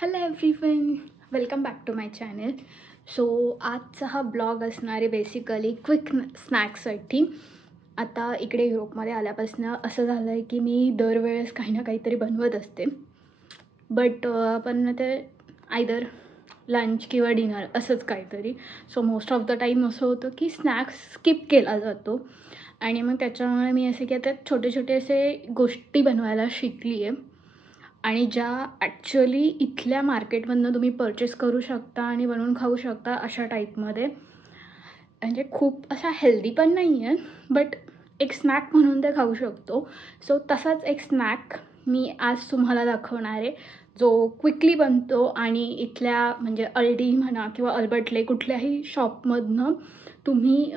Hello everyone, welcome back to my channel. So आजचा हा blog असणार आहे बेसिकली क्विक स्नॅक्ससाठी. आता इकडे युरोपमध्ये आल्यापासून असं झालं आहे की मी दरवेळेस काही ना काहीतरी बनवत असते, बट पण ते आयदर लंच किंवा डिनर असंच काहीतरी. So most of the time असं होतं की स्नॅक्स स्किप केला जातो आणि मग त्याच्यामुळे मी असे की आता छोटे छोटे असे गोष्टी बनवायला शिकली आहे आणि ज्या ॲक्च्युअली इथल्या मार्केटमधनं तुम्ही परचेस करू शकता आणि बनवून खाऊ शकता अशा टाईपमध्ये. म्हणजे खूप असा हेल्दी पण नाही आहे, बट एक स्नॅक म्हणून ते खाऊ शकतो. सो तसाच एक स्नॅक मी आज तुम्हाला दाखवणार आहे, जो क्विकली बनतो आणि इथल्या म्हणजे अल्डी म्हणा किंवा अल्बर्टले कुठल्याही शॉपमधनं तुम्ही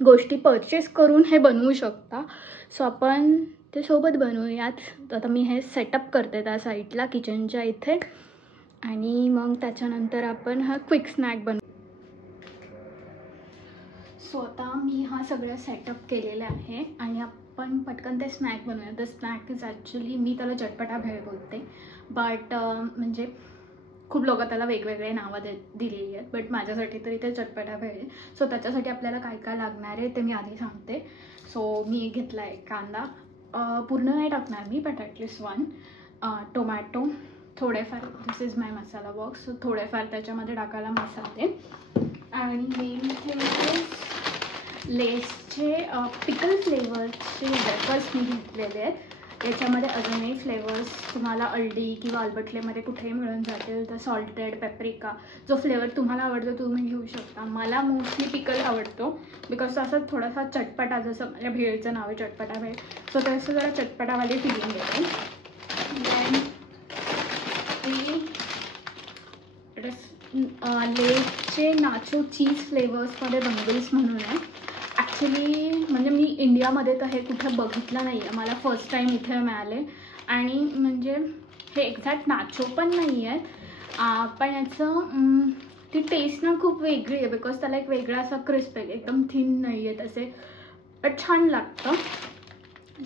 गोष्टी परचेस करून हे बनवू शकता. सो आपण ते सोबत बनवूयात. तर आता मी हे सेटअप करते त्या साईडला किचनच्या इथे आणि मग त्याच्यानंतर आपण हा क्विक स्नॅक बनवू. सो आता मी हा सगळं सेटअप केलेला आहे आणि आपण पटकन ते स्नॅक बनवूया. द स्नॅक इज ॲक्च्युली मी त्याला चटपटा भेळ बोलते, बट म्हणजे खूप लोक त्याला वेगवेगळे नावं दिलेली आहेत, बट माझ्यासाठी तरी ते चटपटा भेळ आहे. सो त्याच्यासाठी आपल्याला काय काय लागणार आहे ते मी आधी सांगते. सो मी घेतला आहे कांदा, पूर्ण नाही टाकणार मी, बट ॲटलिस्ट 1 टोमॅटो, थोडेफार this is my masala box, so थोडेफार त्याच्यामध्ये टाकायला मसाले. आणि मेन लेसचे पिकल फ्लेवर्सचे वेफर्स मी घेतलेले आहेत. याच्यामध्ये अजूनही फ्लेवर्स तुम्हाला अल्डी किंवा अल्बर्टलेमध्ये कुठेही मिळून जातील. तर सॉल्टेड, पेपरिका, जो फ्लेवर तुम्हाला आवडतो तुम्ही घेऊ शकता. मला मोस्टली पिकल आवडतो बिकॉज असं थोडासा चटपटा, जसं माझ्या भेळचं नाव आहे चटपटा भेळ, सो तसं जरा चटपटावाली फिलिंग येते. लेसचे नाचो चीज फ्लेवर्समध्ये बंगल्स म्हणून आहे. ॲक्च्युली म्हणजे मी इंडियामध्ये तर हे कुठे बघितलं नाही आहे, मला फर्स्ट टाईम इथे मिळाले. आणि म्हणजे हे एक्झॅक्ट नाचो पण नाही आहेत, पण याचं ती टेस्ट ना खूप वेगळी आहे बिकॉज त्याला एक वेगळा असा क्रिस्प आहे, एकदम थिन नाही आहेत असे, बट छान लागतं.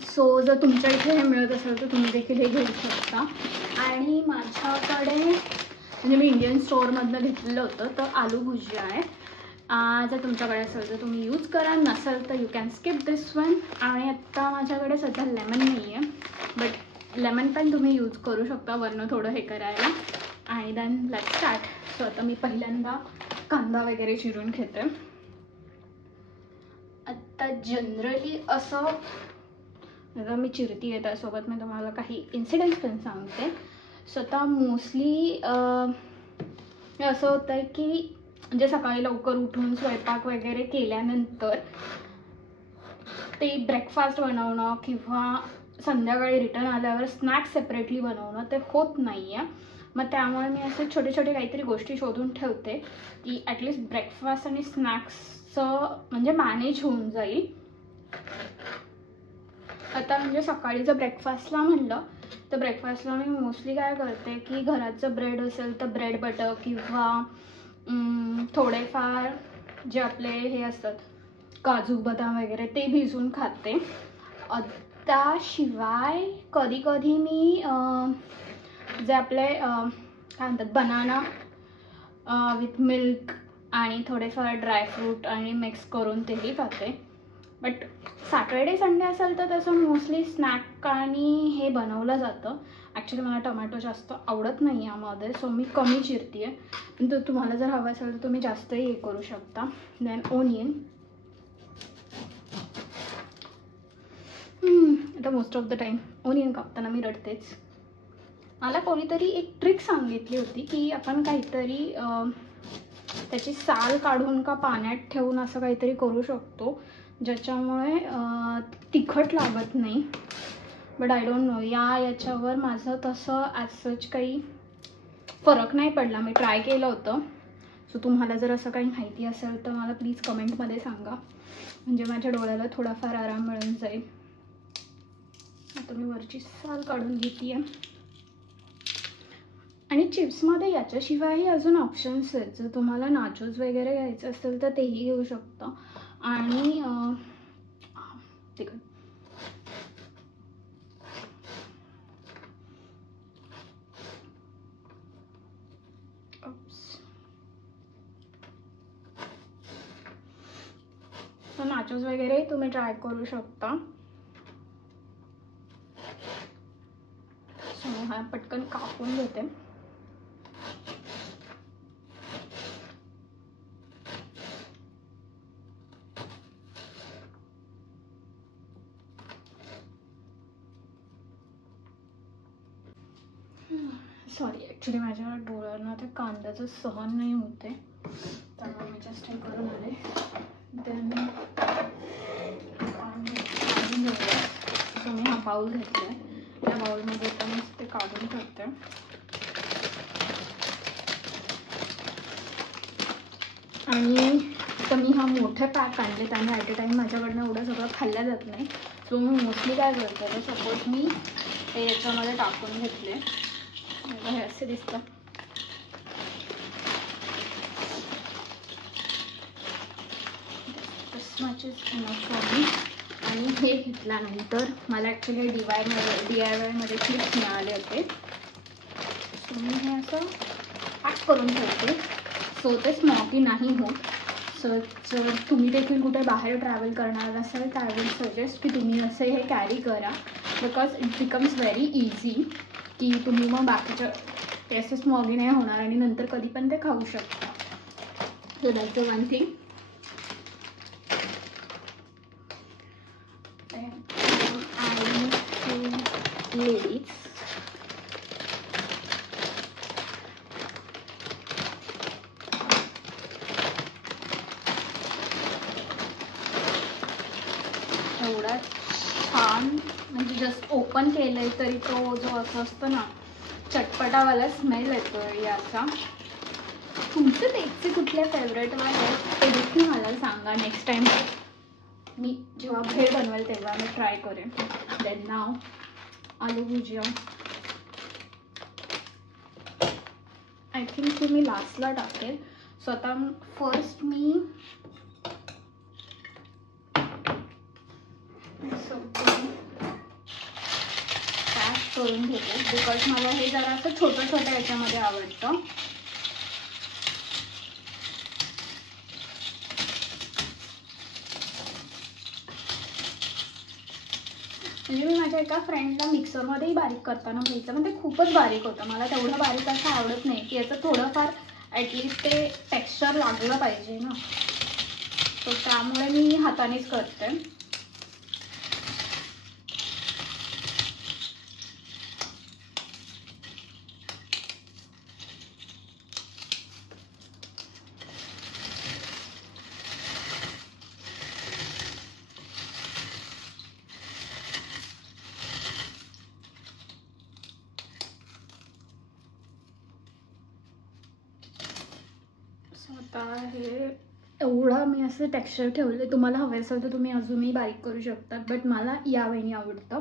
सो जर तुमच्या इथे हे मिळत असेल तर तुम्ही देखील हे घेऊ शकता. आणि माझ्याकडे म्हणजे मी इंडियन स्टोअरमधनं घेतलेलं होतं, तर आलू भुजिया आहे. जर तुमच्याकडे असेल तर तुम्ही यूज करा, नसेल तर you can skip this one. आणि आत्ता माझ्याकडे सध्या लेमन नाही आहे, बट लेमन पण तुम्ही यूज करू शकता वरनं थोडं हे करायला. आणि देन लेट्स स्टार्ट. सो आता मी पहिल्यांदा कांदा वगैरे चिरून घेते. आत्ता जनरली असं मी चिरती आहे, त्यासोबत मी तुम्हाला काही इन्सिडेंट्स पण सांगते. स्वतः मोस्टली असं होतं आहे की म्हणजे सकाळी लवकर उठून स्वयंपाक वगैरे केल्यानंतर ते ब्रेकफास्ट बनवणं किंवा संध्याकाळी रिटर्न आल्यावर स्नॅक्स सेपरेटली बनवणं ते होत नाही आहे. मग त्यामुळे मी असे छोटे छोटे काहीतरी गोष्टी शोधून ठेवते की ॲटलिस्ट ब्रेकफास्ट आणि स्नॅक्सचं म्हणजे मॅनेज होऊन जाईल. आता म्हणजे सकाळी जर ब्रेकफास्टला म्हणलं तर ब्रेकफास्टला मी मोस्टली काय करते की घरात जर ब्रेड असेल तर ब्रेड बटर किंवा थोडेफार जे आपले हे असतात काजू बदाम वगैरे ते भिजवून खाते. त्याशिवाय कधी कधी मी जे आपले काय म्हणतात बनाना विथ मिल्क आणि थोडेफार ड्रायफ्रूट आणि मिक्स करून तेही खाते. बट सॅटर्डे संडे असेल तर तसं मोस्टली स्नॅक आणि हे बनवलं जातं. ॲक्च्युली मला टोमॅटो जास्त आवडत नाही यामध्ये, सो मी कमी चिरते आहे. पण तर तुम्हाला जर हवं असेल तर तुम्ही जास्तही हे करू शकता. Then onion. आता most of the time onion कापताना मी रडतेच. मला कोणीतरी एक ट्रिक सांगितली होती की आपण काहीतरी त्याची साल काढून का पाण्यात ठेवून असं काहीतरी करू शकतो ज्याच्यामुळे तिखट लागत नाही. बट आय डोंट नो, याच्यावर माझं तसं ॲज सच काही फरक नाही पडला. मी ट्राय केलं होतं. सो तुम्हाला जर असं काही माहिती असेल तर मला प्लीज कमेंटमध्ये सांगा, म्हणजे माझ्या डोळ्याला थोडाफार आराम मिळून जाईल. आता मी वरची साल काढून घेते आहे. आणि चिप्समध्ये याच्याशिवायही अजून ऑप्शन्स आहेत. जर तुम्हाला नाचोज वगैरे घ्यायचं असेल तर तेही घेऊ शकता. आणि तिकडे तर नाचोस वगैरे तुम्ही ट्राय करू शकता. सो हा पटकन कापून घेते. सॉरी, ॲक्च्युली माझ्या डोळ्यांना ते कांद्याचं सहन नाही होते, त्यामुळे मी जस्ट हे करून आले. देन काढून घेऊया. सो मी हा बाऊल घेतला आहे, त्या बाऊलमध्ये आता मी ते काढून ठेवते. आणि तर मी हा मोठे पॅक आणले, त्याने ॲट अ टाईम माझ्याकडनं एवढं सगळं खाल्लं जात नाही. सो मी मोस्टली काय करते, तर सपोज मी ते याच्यामध्ये टाकून घेतले, हे असे दिसतं. आणि हे घेतल्यानंतर मला ॲक्च्युली DIY क्लिप्स मिळाले होते. सो मी हे असं पॅक करून ठेवते, सो ते स्मॉकी नाही होत. सो जर तुम्ही देखील कुठे बाहेर ट्रॅव्हल करणार असाल तर आय विल सजेस्ट की तुम्ही असे हे कॅरी करा, because it becomes very easy, की तुम्ही मग बाकीचं ते असे स्मॉगी नाही होणार आणि नंतर कधी पण ते खाऊ शकता. So that's the one thing. Ladies एवढा छान, म्हणजे जस्ट ओपन केलं आहे तरी तो जो असं असतं ना चटपटावाला स्मेल येतो याचा. तुमचे तेचे कुठल्या फेवरेट आहेत ते देखील मला सांगा. नेक्स्ट टाईम मी जेव्हा भेळ बनवेल तेव्हा मी ट्राय करेन. देन नाव आलू भुजिया आय थिंक मी लास्टला टाकेल. सो आता फर्स्ट मी पॅक करून घेते, बिकॉज मला हे जरा असं छोटं छोटं याच्यामध्ये आवडतं. म्हणजे मी माझ्या एका फ्रेंडला मिक्सरमध्येही बारीक करताना बघितलं, पण ते खूपच बारीक होतं. मला तेवढं बारीक असं आवडत नाही, की याचं थोडंफार ॲटलिस्ट ते टेक्स्चर लागलं पाहिजे ना. सो त्यामुळे मी हातानेच करते. आता हे एवढं मी असं टेक्स्चर ठेवलं. तुम्हाला हवे असेल तर तुम्ही अजूनही बारीक करू शकता, बट मला या वेळी आवडतं.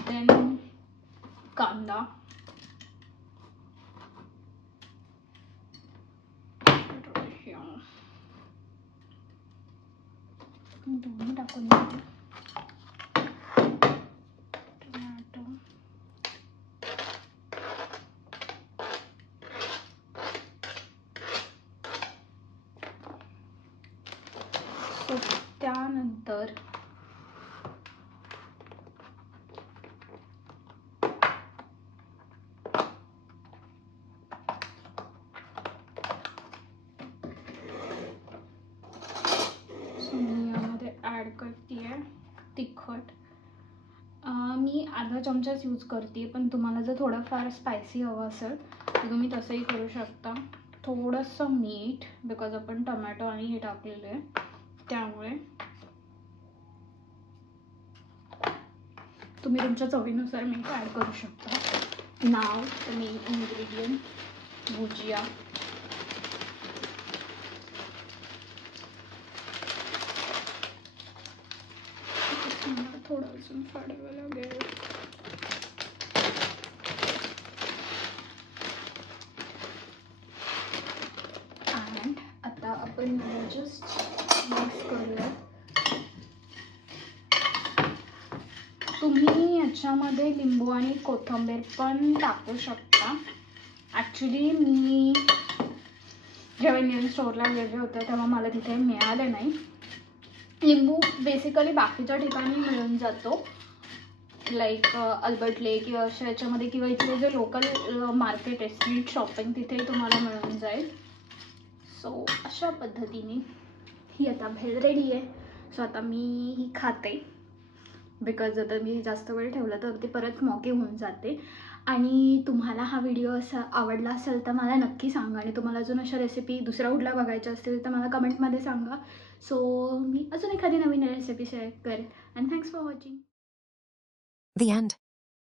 देन कांदा, दोन्ही टाकून देते. टोमॅटो, त्यानंतर मी यामध्ये ॲड करते आहे तिखट. मी अर्धा चमचाच यूज करते, पण तुम्हाला जर थोडंफार स्पायसी हवं असेल तर तुम्ही तसंही करू शकता. थोडंसं मीठ, बिकॉज आपण टमॅटो आणि हे टाकलेलं आहे त्यामुळे. तुम्ही तुमच्या चवीनुसार मीठ ॲड करू शकता. नाव द मेन इन्ग्रेडियंट भुजिया. थोडं अजून फाडावं लागेल. अँड आता आपण जस्ट मिक्स करूया. तुम्ही याच्यामध्ये लिंबू आणि कोथिंबीर पण टाकू शकता. ॲक्च्युली मी जेव्हा इंडियन स्टोअरला गेले होते तेव्हा मला तिथे मिळाले नाही. लिंबू बेसिकली बाकीच्या ठिकाणी मिळून जातो, लाईक अल्बर्ट लेक किंवा अशा याच्यामध्ये, किंवा इथले जे लोकल मार्केट आहे स्ट्रीट शॉपिंग तिथेही तुम्हाला मिळून जाईल. सो अशा पद्धतीने ही आता भेळ रेडी आहे. सो आता मी ही खाते, बिकॉज आता मी जास्त वेळ ठेवलं तर ती परत मॉके होऊन जाते. आणि तुम्हाला हा व्हिडिओ असा आवडला असेल तर मला नक्की सांगा, आणि तुम्हाला अजून अशा रेसिपी दुसऱ्या कुठल्या बघायच्या असतील तर मला कमेंटमध्ये सांगा. सो मी अजून एखादी नवीन रेसिपी शेअर करेन. And thanks for watching. The end.